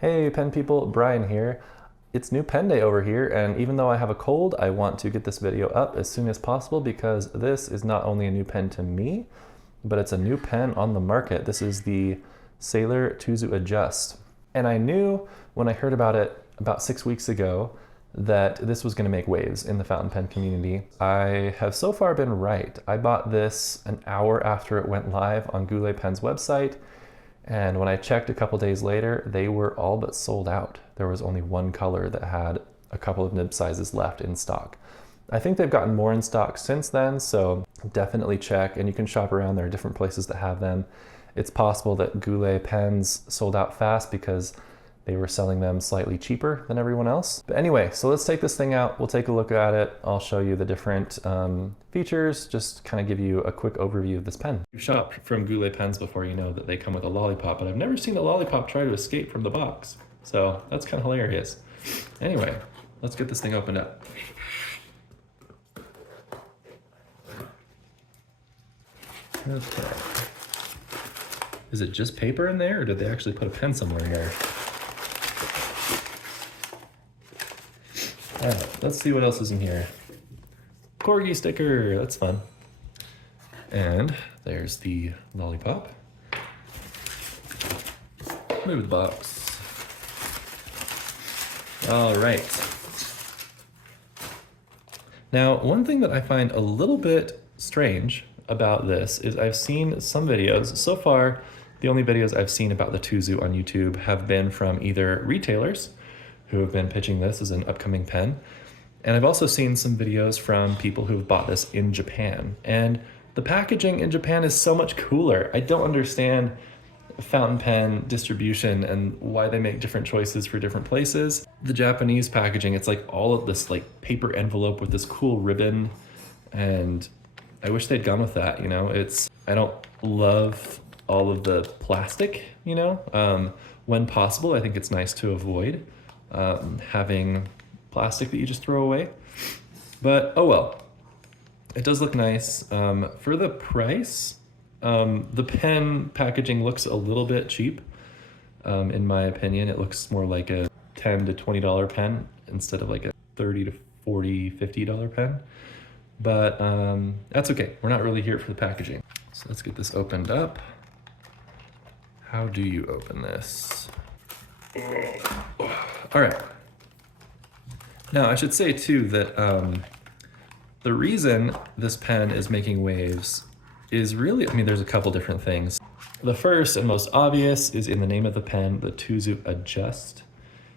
Hey pen people, Brian here. It's new pen day over here, and even though I have a cold, I want to get this video up as soon as possible because this is not only a new pen to me, but it's a new pen on the market. This is the Sailor Tuzu Adjust. And I knew when I heard about it about 6 weeks ago that this was going to make waves in the fountain pen community. I have so far been right. I bought this an hour after it went live on Goulet Pen's website. And when I checked a couple days later, they were all but sold out. There was only one color that had a couple of nib sizes left in stock. I think they've gotten more in stock since then, so definitely check, and you can shop around. There are different places that have them. It's possible that Goulet pens sold out fast because they were selling them slightly cheaper than everyone else. But anyway, so let's take this thing out. We'll take a look at it. I'll show you the different features, just kind of give you a quick overview of this pen. You've shopped from Goulet pens before, you know that they come with a lollipop, but I've never seen a lollipop try to escape from the box. So that's kind of hilarious. Anyway, let's get this thing opened up. Okay. Is it just paper in there, or did they actually put a pen somewhere in there? All right, let's see what else is in here. Corgi sticker, that's fun. And there's the lollipop. Move the box. All right. Now, one thing that I find a little bit strange about this is I've seen some videos. So far, the only videos I've seen about the Tuzu on YouTube have been from either retailers who have been pitching this as an upcoming pen. And I've also seen some videos from people who've bought this in Japan. And the packaging in Japan is so much cooler. I don't understand fountain pen distribution and why they make different choices for different places. The Japanese packaging, it's like all of this like paper envelope with this cool ribbon. And I wish they'd gone with that, you know? I don't love all of the plastic, you know? When possible, I think it's nice to avoid having plastic that you just throw away, but oh well. It does look nice. For the price, the pen packaging looks a little bit cheap. In my opinion, it looks more like a $10 to $20 pen instead of like a $30 to $40, $50 pen. But that's okay. We're not really here for the packaging. So let's get this opened up. How do you open this? All right. Now, I should say too that the reason this pen is making waves is really, I mean, there's a couple different things. The first and most obvious is in the name of the pen, the Tuzu Adjust.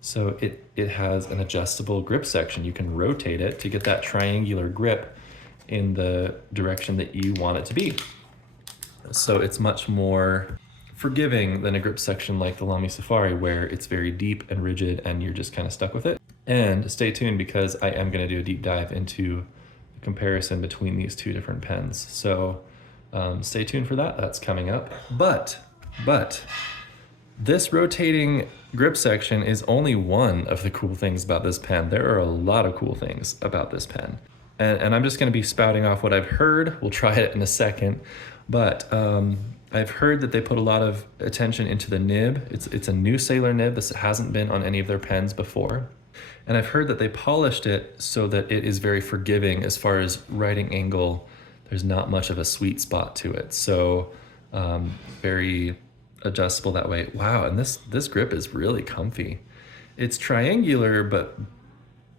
So it has an adjustable grip section. You can rotate it to get that triangular grip in the direction that you want it to be. So it's much more forgiving than a grip section like the Lamy Safari, where it's very deep and rigid and you're just kind of stuck with it. And stay tuned because I am going to do a deep dive into the comparison between these two different pens. So stay tuned for that. That's coming up. But this rotating grip section is only one of the cool things about this pen. There are a lot of cool things about this pen. And I'm just going to be spouting off what I've heard. We'll try it in a second. But I've heard that they put a lot of attention into the nib. It's a new Sailor nib. This hasn't been on any of their pens before. And I've heard that they polished it so that it is very forgiving as far as writing angle. There's not much of a sweet spot to it. So very adjustable that way. Wow, and this grip is really comfy. It's triangular, but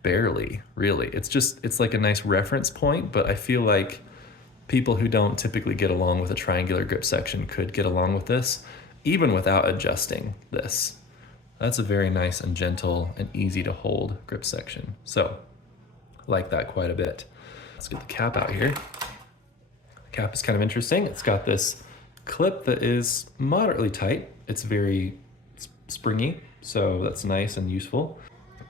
barely, really. It's like a nice reference point, but I feel like people who don't typically get along with a triangular grip section could get along with this, even without adjusting this. That's a very nice and gentle and easy to hold grip section. So, I like that quite a bit. Let's get the cap out here. The cap is kind of interesting. It's got this clip that is moderately tight. It's very springy, so that's nice and useful.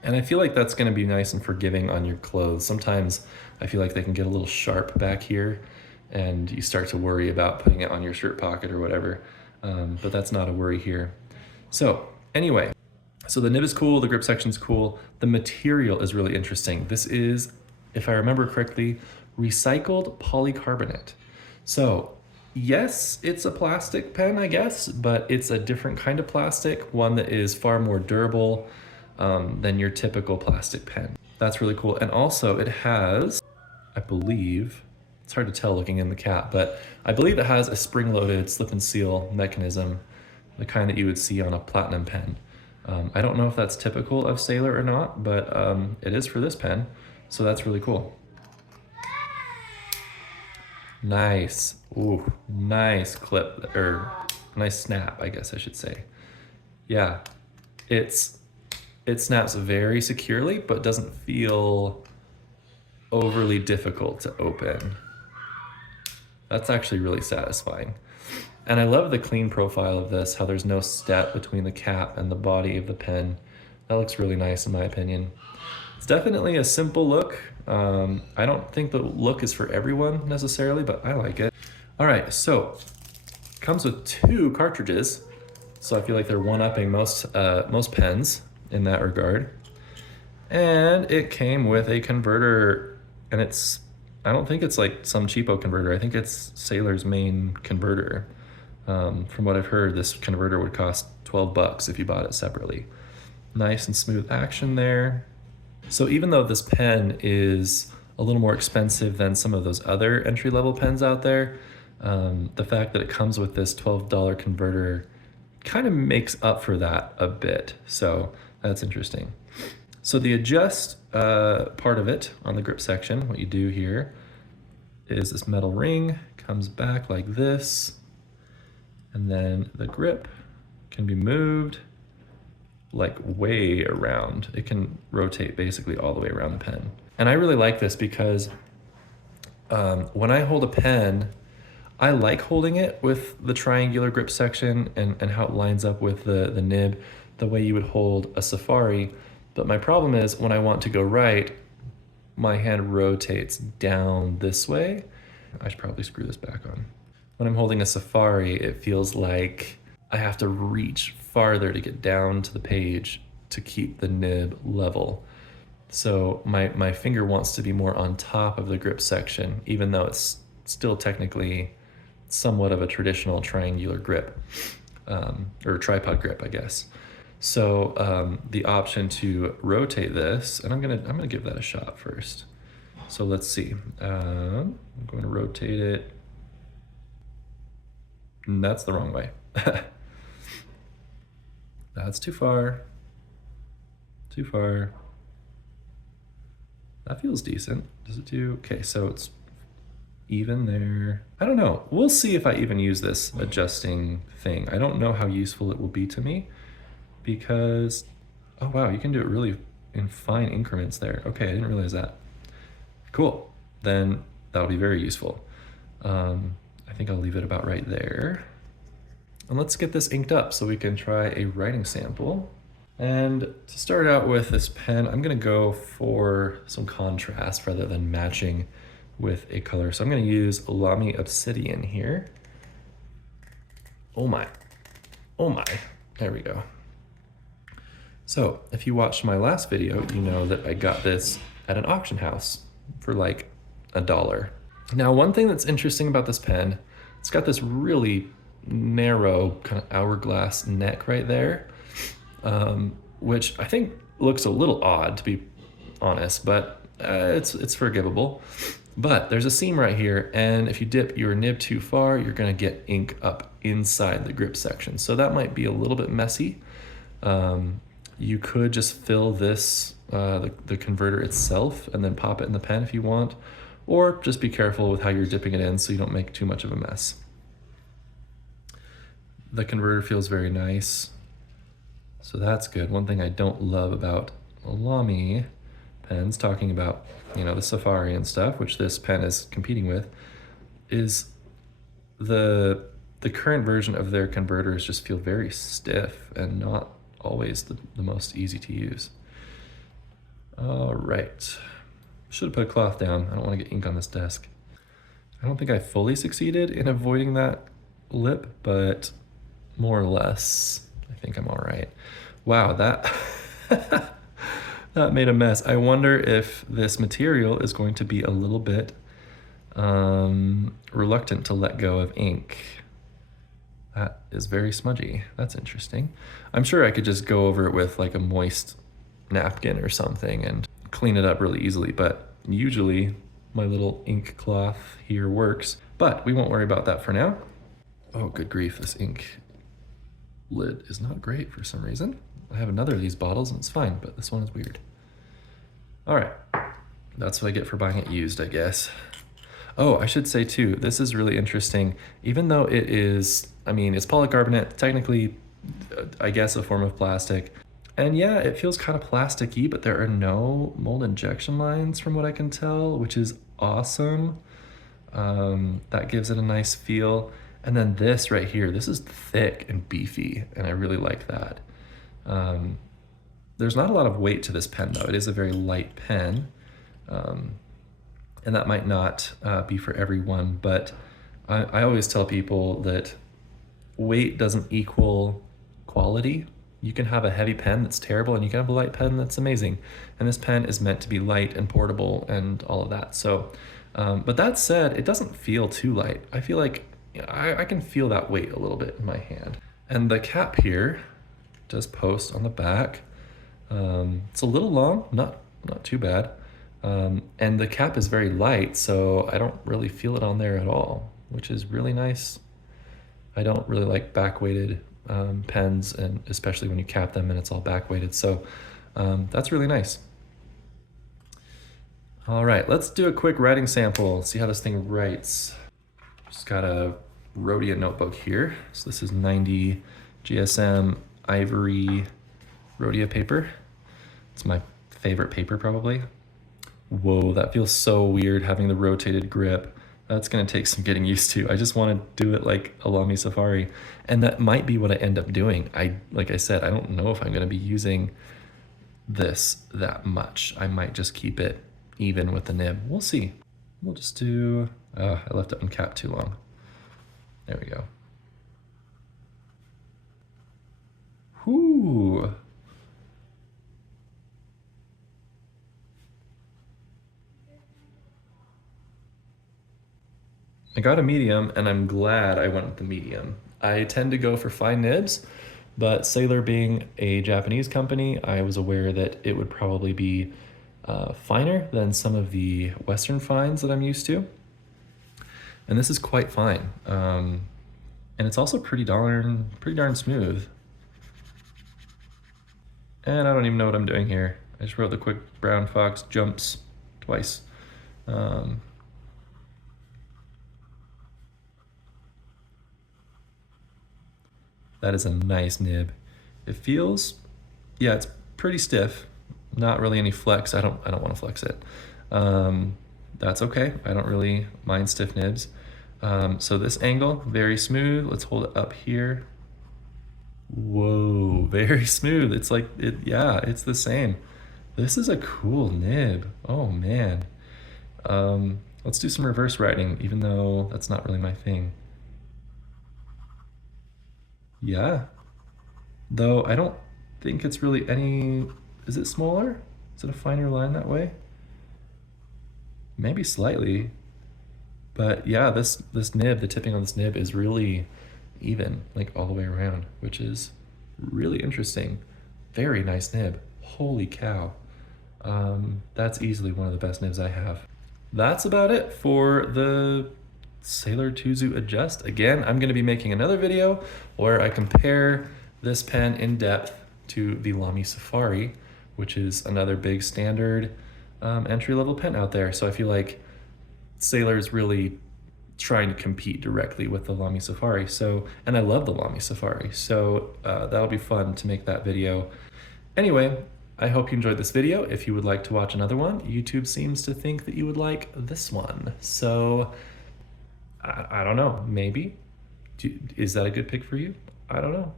And I feel like that's gonna be nice and forgiving on your clothes. Sometimes I feel like they can get a little sharp back here and you start to worry about putting it on your shirt pocket or whatever, but that's not a worry here. So anyway, so the nib is cool, the grip section's cool. The material is really interesting. This is, if I remember correctly, recycled polycarbonate. So yes, it's a plastic pen, I guess, but it's a different kind of plastic, one that is far more durable than your typical plastic pen. That's really cool. And also it has, I believe, it's hard to tell looking in the cap, but I believe it has a spring-loaded slip and seal mechanism, the kind that you would see on a platinum pen. I don't know if that's typical of Sailor or not, but it is for this pen, so that's really cool. Nice. Ooh, nice clip, or nice snap, I guess I should say. Yeah, it snaps very securely, but doesn't feel overly difficult to open. That's actually really satisfying. And I love the clean profile of this, how there's no step between the cap and the body of the pen. That looks really nice in my opinion. It's definitely a simple look. I don't think the look is for everyone necessarily, but I like it. All right, so it comes with 2 cartridges. So I feel like they're one-upping most pens in that regard. And it came with a converter, and I don't think it's like some cheapo converter. I think it's Sailor's main converter. From what I've heard, this converter would cost 12 bucks if you bought it separately. Nice and smooth action there. So even though this pen is a little more expensive than some of those other entry-level pens out there, the fact that it comes with this $12 converter kind of makes up for that a bit. So that's interesting. So the adjust part of it on the grip section, what you do here is this metal ring comes back like this, and then the grip can be moved like way around. It can rotate basically all the way around the pen. And I really like this because when I hold a pen, I like holding it with the triangular grip section and how it lines up with the nib, the way you would hold a Safari. But my problem is when I want to go right, my hand rotates down this way. I should probably screw this back on. When I'm holding a Safari, it feels like I have to reach farther to get down to the page to keep the nib level. So my finger wants to be more on top of the grip section, even though it's still technically somewhat of a traditional triangular grip, or tripod grip, I guess. So the option to rotate this, and I'm gonna give that a shot first. So let's see. I'm going to rotate it. That's the wrong way. That's too far. Too far. That feels decent. Does it do? Okay, so it's even there. I don't know. We'll see if I even use this adjusting thing. I don't know how useful it will be to me because, oh wow, you can do it really in fine increments there. Okay, I didn't realize that. Cool. Then that'll be very useful. I think I'll leave it about right there. And let's get this inked up so we can try a writing sample. And to start out with this pen, I'm gonna go for some contrast rather than matching with a color. So I'm gonna use Lamy Obsidian here. Oh my, there we go. So if you watched my last video, you know that I got this at an auction house for like $1. Now, one thing that's interesting about this pen, it's got this really narrow kind of hourglass neck right there, which I think looks a little odd to be honest, but it's forgivable. But there's a seam right here, and if you dip your nib too far, you're gonna get ink up inside the grip section. So that might be a little bit messy. You could just fill this, the converter itself, and then pop it in the pen if you want, or just be careful with how you're dipping it in so you don't make too much of a mess. The converter feels very nice, so that's good. One thing I don't love about Lamy pens, talking about, you know, the Safari and stuff, which this pen is competing with, is the current version of their converters just feel very stiff and not always the most easy to use. All right, should have put a cloth down. I don't want to get ink on this desk. I don't think I fully succeeded in avoiding that lip, but more or less, I think I'm all right. Wow, that that made a mess. I wonder if this material is going to be a little bit Reluctant to let go of ink. That is very smudgy. That's interesting. I'm sure I could just go over it with like a moist napkin or something and clean it up really easily, but usually my little ink cloth here works, but we won't worry about that for now. Oh, good grief, this ink lid is not great for some reason. I have another of these bottles and it's fine, but this one is weird. All right, that's what I get for buying it used, I guess. Oh, I should say too, this is really interesting. Even though it is, I mean, it's polycarbonate, technically, I guess a form of plastic. And yeah, it feels kind of plasticky, but there are no mold injection lines from what I can tell, which is awesome. That gives it a nice feel. And then this right here, this is thick and beefy, and I really like that. There's not a lot of weight to this pen though. It is a very light pen. And that might not be for everyone, but I always tell people that weight doesn't equal quality. You can have a heavy pen that's terrible and you can have a light pen that's amazing. And this pen is meant to be light and portable and all of that. So, but that said, it doesn't feel too light. I feel like I can feel that weight a little bit in my hand. And the cap here does post on the back. It's a little long, not too bad. And the cap is very light, so I don't really feel it on there at all, which is really nice. I don't really like back-weighted pens, and especially when you cap them and it's all back-weighted, so that's really nice. All right, let's do a quick writing sample, see how this thing writes. Just got a Rhodia notebook here. So this is 90 GSM ivory Rhodia paper. It's my favorite paper probably. Whoa, that feels so weird having the rotated grip. That's gonna take some getting used to. I just wanna do it like a Lamy Safari. And that might be what I end up doing. Like I said, I don't know if I'm gonna be using this that much. I might just keep it even with the nib. We'll see. We'll just do, I left it uncapped too long. There we go. Whoo. I got a medium and I'm glad I went with the medium. I tend to go for fine nibs, but Sailor being a Japanese company, I was aware that it would probably be finer than some of the Western fines that I'm used to. And this is quite fine. And it's also pretty darn smooth. And I don't even know what I'm doing here. I just wrote the quick brown fox jumps twice. That is a nice nib. It feels, yeah, it's pretty stiff. Not really any flex. I don't want to flex it. That's okay. I don't really mind stiff nibs. So this angle, very smooth. Let's hold it up here. Whoa, very smooth. It's like, yeah, it's the same. This is a cool nib. Oh man. Let's do some reverse writing, even though that's not really my thing. Yeah, though I don't think it's really any, is it smaller? Is it a finer line that way? Maybe slightly, but yeah, this nib, the tipping on this nib is really even, like all the way around, which is really interesting. Very nice nib, holy cow. That's easily one of the best nibs I have. That's about it for the Sailor Tuzu Adjust. Again, I'm going to be making another video where I compare this pen in depth to the Lamy Safari, which is another big standard entry-level pen out there. So I feel like Sailor is really trying to compete directly with the Lamy Safari. So, and I love the Lamy Safari. So that'll be fun to make that video. Anyway, I hope you enjoyed this video. If you would like to watch another one, YouTube seems to think that you would like this one. So I don't know, maybe. Is that a good pick for you? I don't know.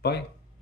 Bye.